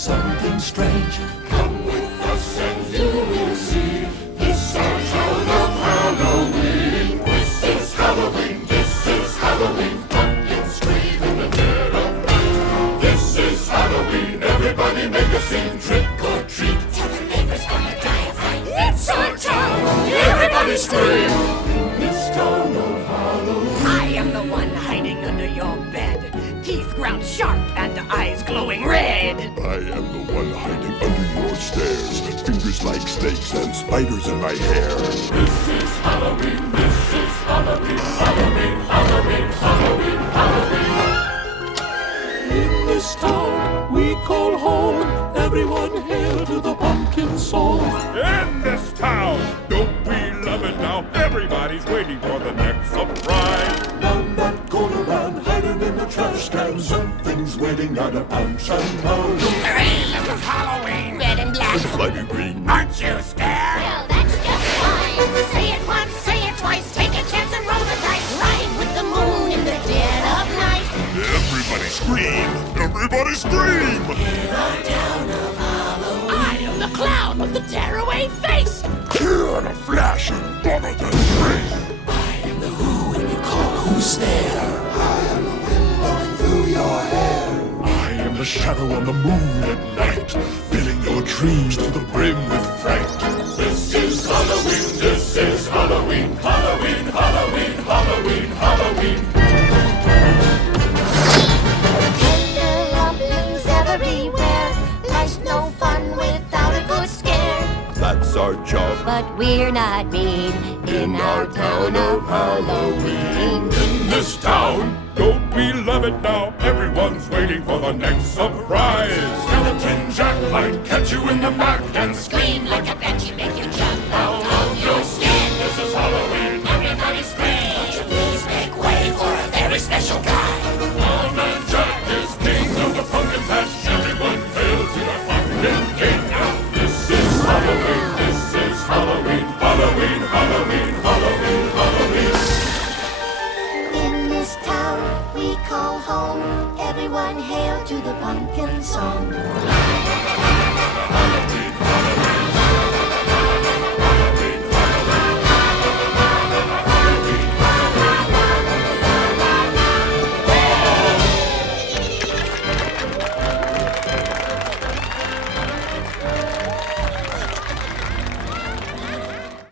something strange. Come with us and you will see. This our town of Halloween. This is Halloween, this is Halloween. Pumpkins scream in the dead of night. This is Halloween, everybody make a scene. Trick or treat, tell the neighbors gonna die of fright. It's our town, everybody scream. This town of Halloween. I am the one hiding under your bed, teeth ground sharp and eyes glowing red. I am the one hiding under your stairs, fingers like snakes and spiders in my hair. This is Halloween, this is Halloween, Halloween, Halloween, Halloween, Halloween. In this town we call home, everyone hail to the pumpkin song. In this town, don't we love it now? Everybody's waiting for the next surprise. None that corner around hiding in the trash can. Something's waiting on a punch and pound. Hooray, this is Halloween! Red and black. Flighty green. Aren't you scared? Well, that's just fine. Say it once, say it twice, take a chance and roll the dice. Ride with the moon in the dead of night. Everybody scream! Everybody scream! I am the clown with the tearaway face. Here in a flash and bonnet and ring. I am the who and you call who's there. I am the wind blowing through your hair. I am the shadow on the moon at night, filling your dreams to the brim with fright. This is Halloween, this is Halloween, Halloween, Halloween, Halloween, Halloween. Tender rumblings everywhere. Life's no fun without a good scare. That's our job But we're not mean in our town of Halloween. in this town. Don't we love it now? Everyone's waiting for the next surprise. Skeleton Jack might catch you in the back and Scream like a banshee, make you jump out of your skin. this is Halloween. Everybody scream. Won't you please make way for a very special guy? Old Man Jack is king of the pumpkin patch. Everyone hail to the pumpkin king. This is Halloween, this is Halloween, Halloween, Halloween, Halloween, Halloween. In this town we call home, everyone hail to the pumpkin song.